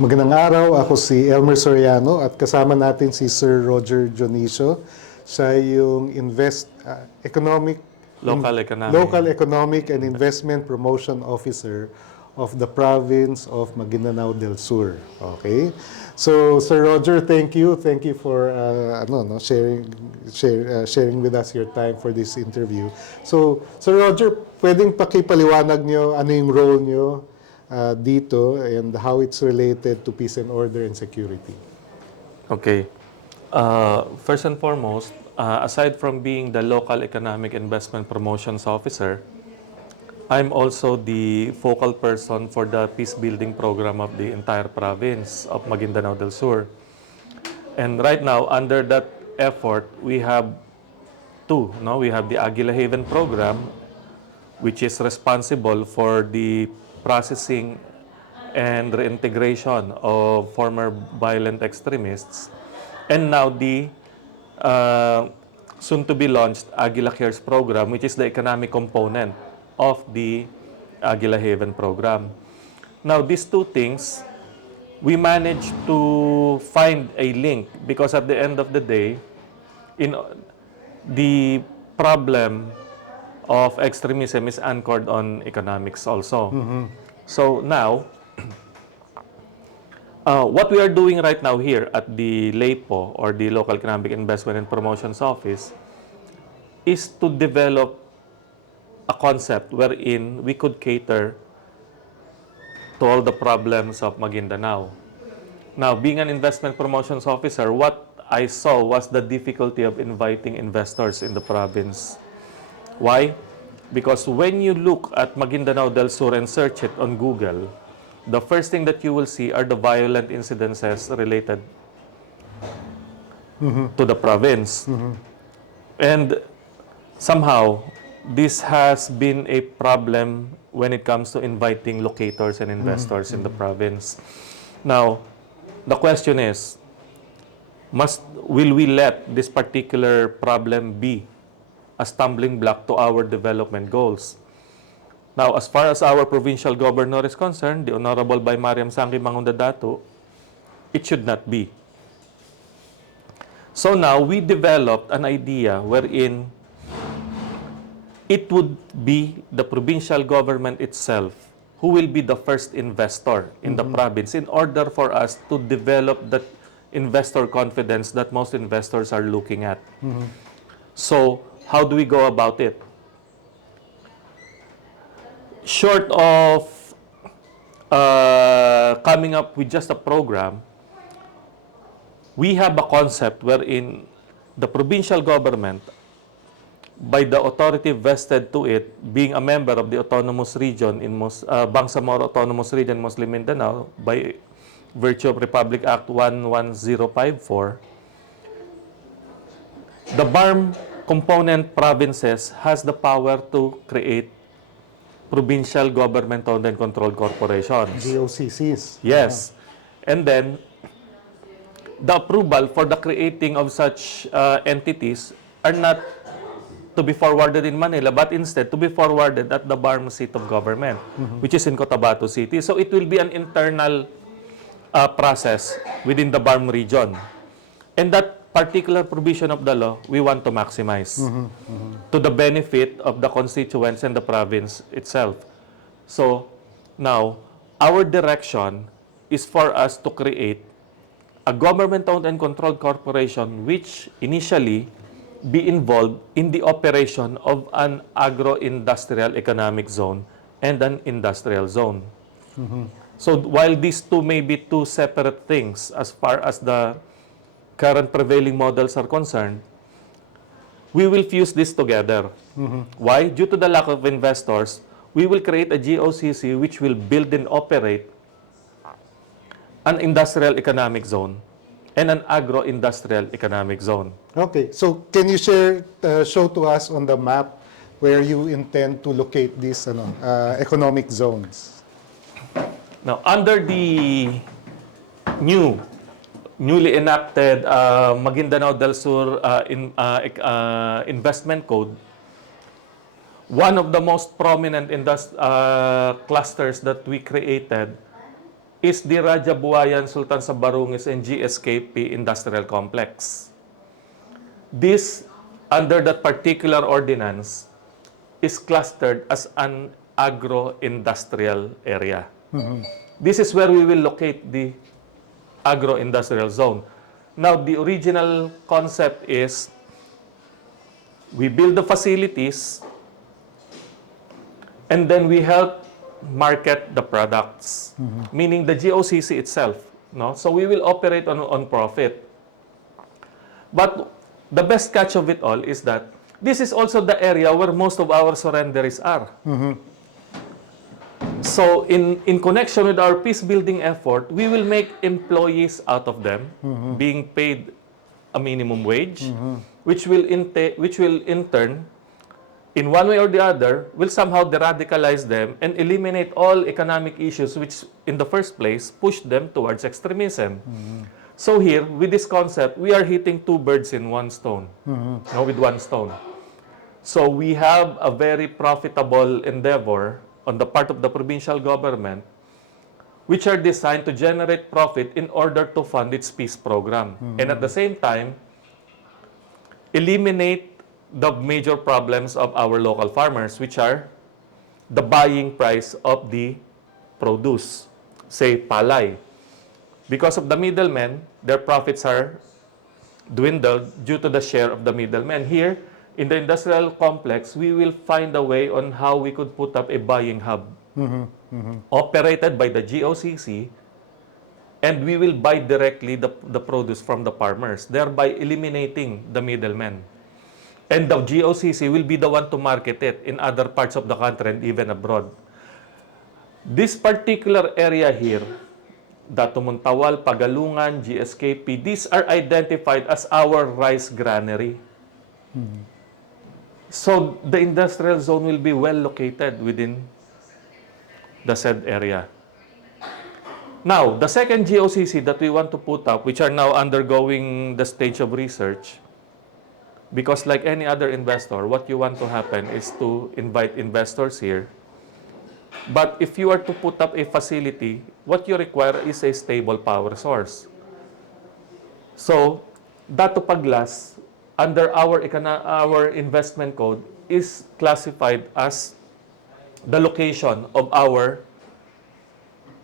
Magandang araw, ako si Elmer Soriano at kasama natin si Sir Roger Dionisio. Siya yung Local Economic and Investment Promotion Officer of the province of Maguindano Del Sur. Okay? So, Sir Roger, thank you. Thank you for sharing with us your time for this interview. So, Sir Roger, pwedeng pakipaliwanag nyo ano yung role nyo dito and how it's related to peace and order and security. Okay. First and foremost, aside from being the Local Economic Investment Promotions Officer, I'm also the focal person for the peace building program of the entire province of Maguindano Del Sur. And right now, under that effort, we have two. No? We have the Aguila Haven program, which is responsible for the processing and reintegration of former violent extremists. And now the soon-to-be launched Aguila Cares program, which is the economic component of the Aguila Haven program. Now, these two things, we managed to find a link because at the end of the day, the problem of extremism is anchored on economics also. So now, what we are doing right now here at the LEPO, or the Local Economic Investment and Promotions Office, is to develop a concept wherein we could cater to all the problems of Maguindanao. Now, being an investment promotions officer, what I saw was the difficulty of inviting investors in the province. Why? Because when you look at Maguindano del Sur and search it on Google, the first thing that you will see are the violent incidences related to the province. And somehow, this has been a problem when it comes to inviting locators and investors in the province. Now, the question is, will we let this particular problem be a stumbling block to our development goals? Now, as far as our provincial governor is concerned, the Honorable by Mariam Sangki Mangundadato, it should not be. So now, we developed an idea wherein it would be the provincial government itself who will be the first investor in the province in order for us to develop that investor confidence that most investors are looking at. So, how do we go about it? Short of coming up with just a program, we have a concept wherein the provincial government, by the authority vested to it, being a member of the autonomous region in Bangsamoro Autonomous Region, Muslim Mindanao, by virtue of Republic Act 11054, the BARM component provinces has the power to create provincial government-owned and controlled corporations. GOCCs. Yes. And then, the approval for the creating of such entities are not to be forwarded in Manila, but instead to be forwarded at the BARM seat of government, which is in Cotabato City. So it will be an internal process within the BARM region. And that particular provision of the law, we want to maximize to the benefit of the constituents and the province itself. So now, our direction is for us to create a government-owned and controlled corporation which initially be involved in the operation of an agro-industrial economic zone and an industrial zone. So while these two may be two separate things as far as the current prevailing models are concerned, we will fuse this together. Why? Due to the lack of investors, we will create a GOCC which will build and operate an industrial economic zone and an agro-industrial economic zone. Okay, so can you show to us on the map where you intend to locate these economic zones? Now, under the newly enacted Maguindano Del Sur Investment Code, one of the most prominent clusters that we created is the Raja Buayan Sultan Sabarungis and GSKP Industrial Complex. This, under that particular ordinance, is clustered as an agro-industrial area. This is where we will locate the agro-industrial zone. Now, the original concept is we build the facilities and then we help market the products, meaning the GOCC itself. No? So we will operate on profit. But the best catch of it all is that this is also the area where most of our surrenderies are. So in connection with our peace-building effort, we will make employees out of them, being paid a minimum wage, which will in turn, in one way or the other, will somehow de-radicalize them and eliminate all economic issues which, in the first place, push them towards extremism. So here, with this concept, we are hitting two birds in one stone, no, with one stone. So we have a very profitable endeavor on the part of the provincial government, which are designed to generate profit in order to fund its peace program. And at the same time, eliminate the major problems of our local farmers, which are the buying price of the produce, say palay. Because of the middlemen, their profits are dwindled due to the share of the middlemen. Here, in the industrial complex, we will find a way on how we could put up a buying hub operated by the GOCC, and we will buy directly the produce from the farmers, thereby eliminating the middlemen. And the GOCC will be the one to market it in other parts of the country and even abroad. This particular area here, Dato Montawal, Pagalungan, GSKP, these are identified as our rice granary. So the industrial zone will be well located within the said area. Now, the second GOCC that we want to put up, which are now undergoing the stage of research, because like any other investor, what you want to happen is to invite investors here. But if you are to put up a facility, what you require is a stable power source. So, Dato Paglas, under our investment code, is classified as the location of our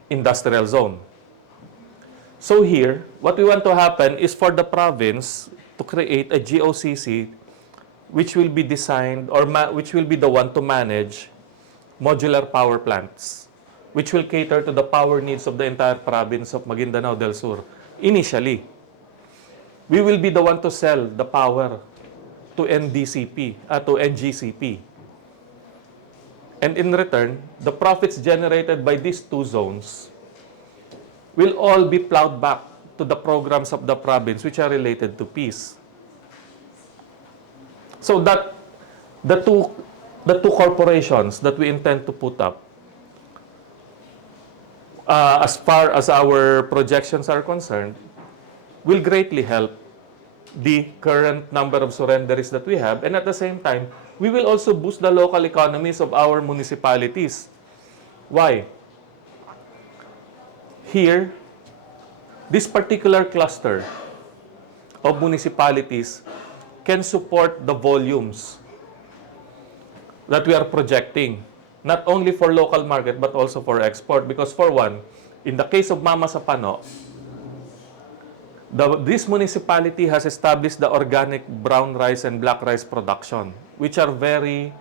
industrial zone. So here, what we want to happen is for the province to create a GOCC which will be designed or which will be the one to manage modular power plants, which will cater to the power needs of the entire province of Maguindano Del Sur. Initially, we will be the one to sell the power to NGCP. And in return, the profits generated by these two zones will all be plowed back to the programs of the province which are related to peace. So that the two corporations that we intend to put up, as far as our projections are concerned, will greatly help the current number of surrenderies that we have, and at the same time, we will also boost the local economies of our municipalities. Why? Here, this particular cluster of municipalities can support the volumes that we are projecting, not only for local market but also for export. Because for one, in the case of Mama Sapano, this municipality has established the organic brown rice and black rice production, which are very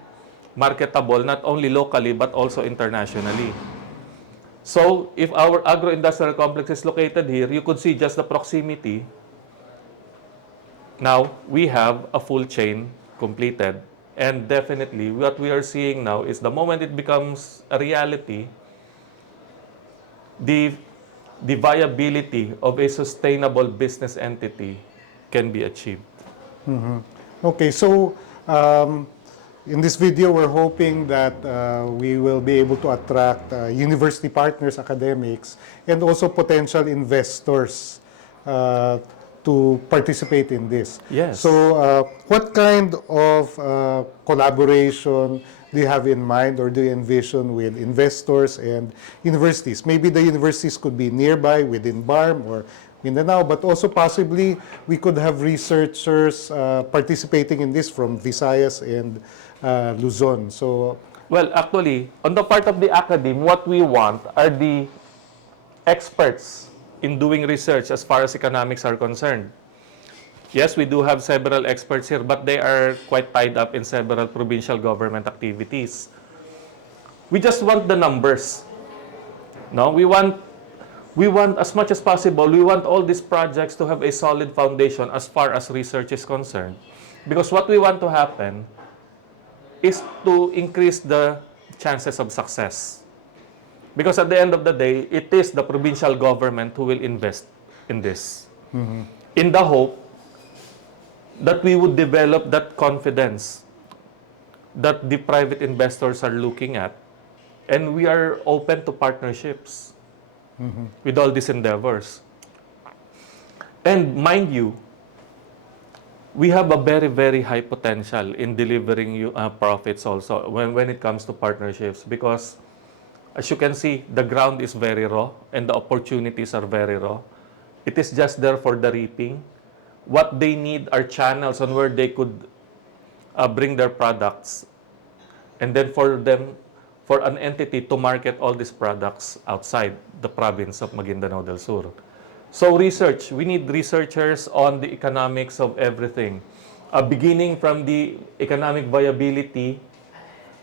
marketable not only locally but also internationally. So, if our agro-industrial complex is located here, you could see just the proximity. Now, we have a full chain completed. And definitely, what we are seeing now is the moment it becomes a reality, the viability of a sustainable business entity can be achieved. Okay, so in this video, we're hoping that we will be able to attract university partners, academics, and also potential investors to participate in this. Yes. So what kind of collaboration do you have in mind or do you envision with investors and universities? Maybe the universities could be nearby within BARM or Mindanao, but also possibly we could have researchers participating in this from Visayas and Luzon. So, Well, actually, on the part of the academe, what we want are the experts in doing research as far as economics are concerned. Yes, we do have several experts here, but they are quite tied up in several provincial government activities. We just want the numbers. No, we want as much as possible, we want all these projects to have a solid foundation as far as research is concerned. Because what we want to happen is to increase the chances of success. Because at the end of the day, it is the provincial government who will invest in this. In the hope that we would develop that confidence that the private investors are looking at, and we are open to partnerships with all these endeavors. And mind you, we have a very, very high potential in delivering you profits also when it comes to partnerships, because as you can see, the ground is very raw and the opportunities are very raw. It is just there for the reaping. What they need are channels on where they could bring their products, and then for an entity to market all these products outside the province of Maguindano del Sur. So research, we need researchers on the economics of everything, beginning from the economic viability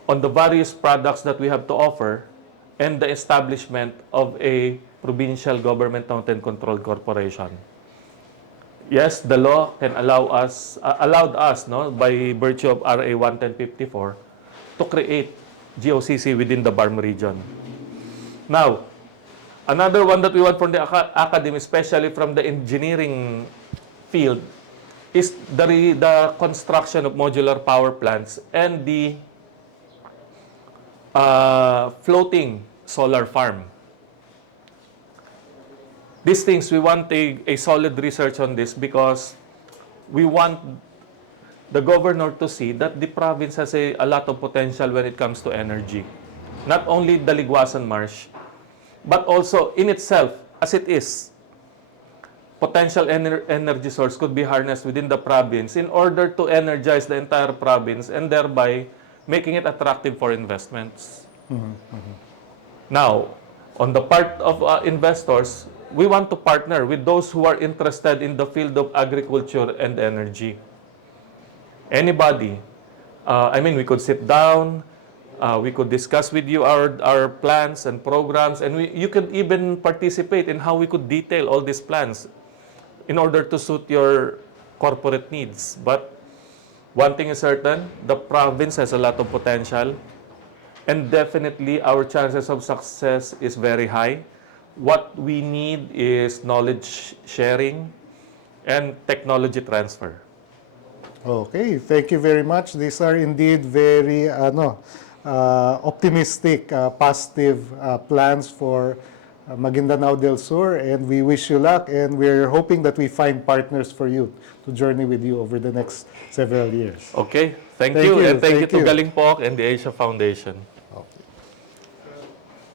on the various products that we have to offer, and the establishment of a provincial government owned and controlled corporation. Yes, the law can allowed us, no, by virtue of RA 11054, to create GOCC within the BARM region. Now, another one that we want from the academy, especially from the engineering field, is the construction of modular power plants and the floating solar farm. These things, we want a solid research on this, because we want the governor to see that the province has a lot of potential when it comes to energy. Not only the Liguasan Marsh, but also in itself, as it is, potential energy source could be harnessed within the province in order to energize the entire province and thereby making it attractive for investments. Now, on the part of investors, we want to partner with those who are interested in the field of agriculture and energy. Anybody. We could sit down, we could discuss with you our plans and programs, and you could even participate in how we could detail all these plans in order to suit your corporate needs. But one thing is certain, the province has a lot of potential, and definitely our chances of success is very high. What we need is knowledge sharing and technology transfer. okay, thank you very much. These are indeed very optimistic, positive plans for Maguindanao del Sur, and we wish you luck, and we're hoping that we find partners for you to journey with you over the next several years. Okay, thank Thank you, you, and thank you thank to you. Galing Pok and the Asia Foundation.